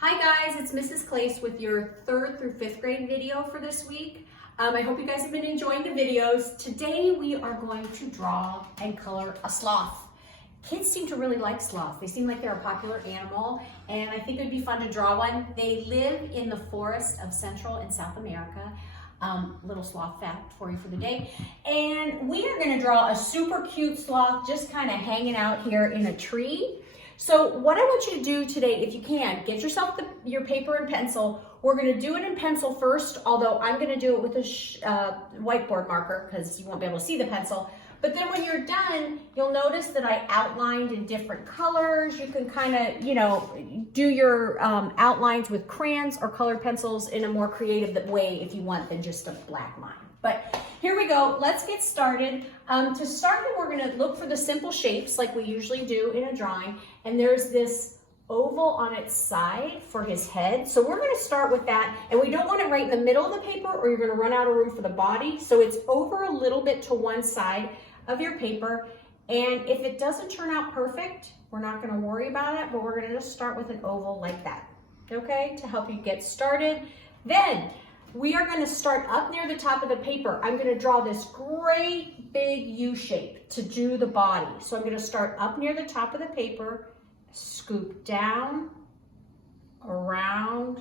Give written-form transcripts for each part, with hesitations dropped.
Hi guys, it's Mrs. Klace with your 3rd through 5th grade video for this week. I hope you guys have been enjoying the videos. Today we are going to draw and color a sloth. Kids seem to really like sloths. They seem like they're a popular animal, and I think it would be fun to draw one. They live in the forest of Central and South America. Little sloth fact for you for the day. And we are gonna draw a super cute sloth just kind of hanging out here in a tree. So what I want you to do today, if you can, get yourself your paper and pencil. We're gonna do it in pencil first, although I'm gonna do it with a whiteboard marker because you won't be able to see the pencil. But then when you're done, you'll notice that I outlined in different colors. You can kind of, do your outlines with crayons or colored pencils in a more creative way if you want than just a black line. But here we go, let's get started. To start, we're gonna look for the simple shapes like we usually do in a drawing. And there's this oval on its side for his head. So we're gonna start with that. And we don't want it right in the middle of the paper or you're gonna run out of room for the body. So it's over a little bit to one side of your paper. And if it doesn't turn out perfect, we're not gonna worry about it, but we're gonna just start with an oval like that, okay? To help you get started. Then, we are going to start up near the top of the paper. I'm going to draw this great big U shape to do the body. So I'm going to start up near the top of the paper, scoop down, around,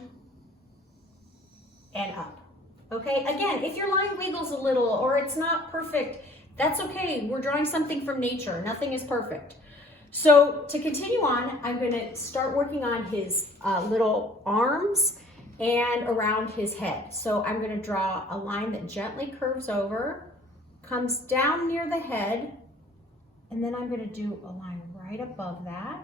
and up. Okay, again, if your line wiggles a little or it's not perfect, that's okay. We're drawing something from nature. Nothing is perfect. So to continue on, I'm going to start working on his little arms and around his head. So I'm going to draw a line that gently curves over, comes down near the head, and then I'm going to do a line right above that.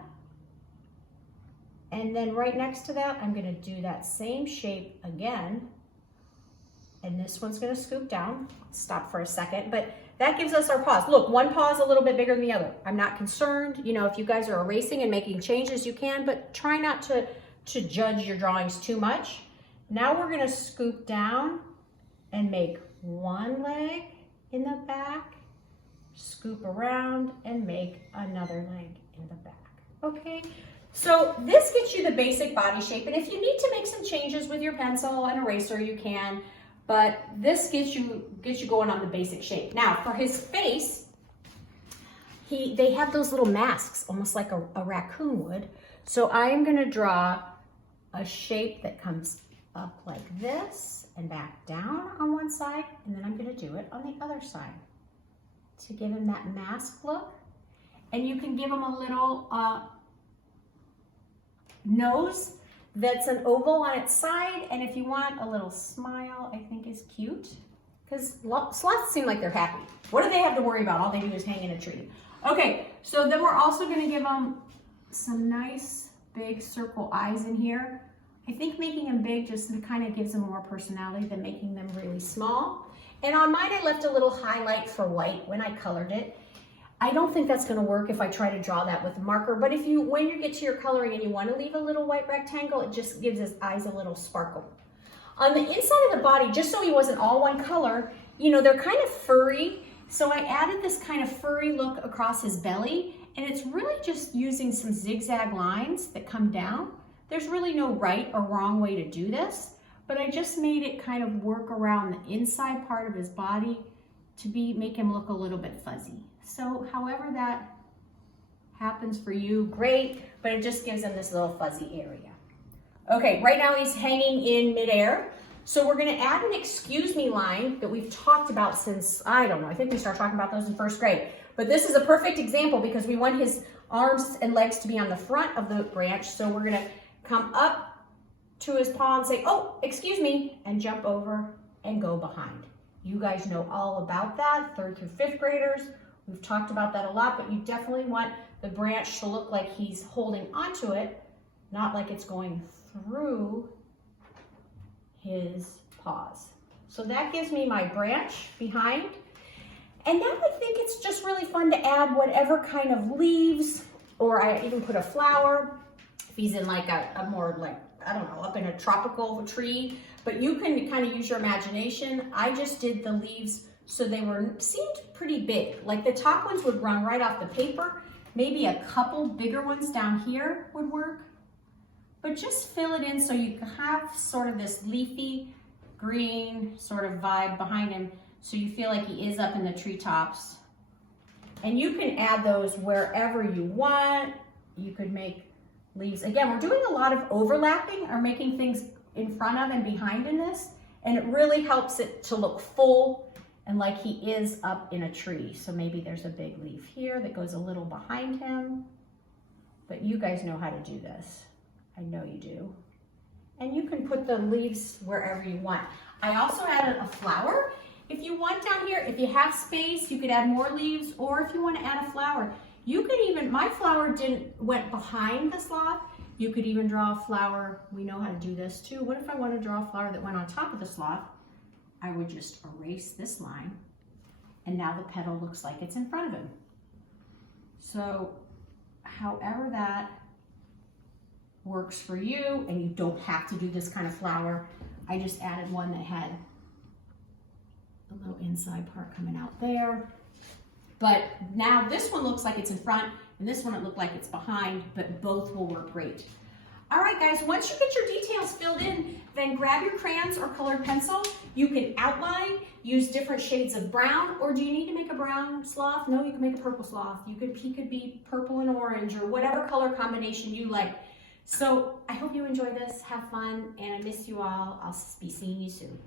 And then right next to that, I'm going to do that same shape again. And this one's going to scoop down. Stop for a second, but that gives us our paws. Look, one paw is a little bit bigger than the other. I'm not concerned. If you guys are erasing and making changes, you can, but try not to judge your drawings too much. Now we're gonna scoop down and make one leg in the back, scoop around and make another leg in the back, okay? So this gets you the basic body shape, and if you need to make some changes with your pencil and eraser, you can, but this gets you going on the basic shape. Now for his face, they have those little masks, almost like a raccoon would. So I am gonna draw a shape that comes up like this and back down on one side, and then I'm going to do it on the other side to give him that mask look. And you can give him a little nose that's an oval on its side, and if you want a little smile, I think is cute, because sloths seem like they're happy. What do they have to worry about? All they do is hang in a tree. Okay, so then we're also going to give them some nice big circle eyes in here. I think making them big just kind of gives them more personality than making them really small. And on mine, I left a little highlight for white when I colored it. I don't think that's going to work if I try to draw that with a marker, but when you get to your coloring and you want to leave a little white rectangle, it just gives his eyes a little sparkle. On the inside of the body, just so he wasn't all one color, they're kind of furry. So I added this kind of furry look across his belly, and it's really just using some zigzag lines that come down. There's really no right or wrong way to do this, but I just made it kind of work around the inside part of his body to make him look a little bit fuzzy. So however that happens for you, great, but it just gives him this little fuzzy area. Okay, right now he's hanging in midair. So we're gonna add an excuse me line that we've talked about since, I don't know, I think we started talking about those in 1st grade. But this is a perfect example because we want his arms and legs to be on the front of the branch. So we're gonna come up to his paw and say, oh, excuse me, and jump over and go behind. You guys know all about that, 3rd through 5th graders. We've talked about that a lot, but you definitely want the branch to look like he's holding onto it, not like it's going through his paws. So that gives me my branch behind. And now I think it's just really fun to add whatever kind of leaves, or I even put a flower. If he's in like a more like, I don't know, up in a tropical tree, but you can kind of use your imagination. I just did the leaves so they seemed pretty big. Like the top ones would run right off the paper. Maybe a couple bigger ones down here would work. but just fill it in so you can have sort of this leafy green sort of vibe behind him, so you feel like he is up in the treetops. And you can add those wherever you want. You could make leaves. Again, we're doing a lot of overlapping or making things in front of and behind in this, and it really helps it to look full and like he is up in a tree. So maybe there's a big leaf here that goes a little behind him, but you guys know how to do this. I know you do. And you can put the leaves wherever you want. I also added a flower. If you want down here, if you have space, you could add more leaves, or if you want to add a flower, you could even, my flower went behind the sloth. You could even draw a flower. We know how to do this too. What if I want to draw a flower that went on top of the sloth? I would just erase this line, and now the petal looks like it's in front of him. So however that works for you, and you don't have to do this kind of flower. I just added one that had a little inside part coming out there. But now this one looks like it's in front, and this one it looked like it's behind, but both will work great. All right, guys, once you get your details filled in, then grab your crayons or colored pencil. You can outline, use different shades of brown, or do you need to make a brown sloth? No, you can make a purple sloth. He could be purple and orange, or whatever color combination you like. So I hope you enjoy this, have fun, and I miss you all. I'll be seeing you soon.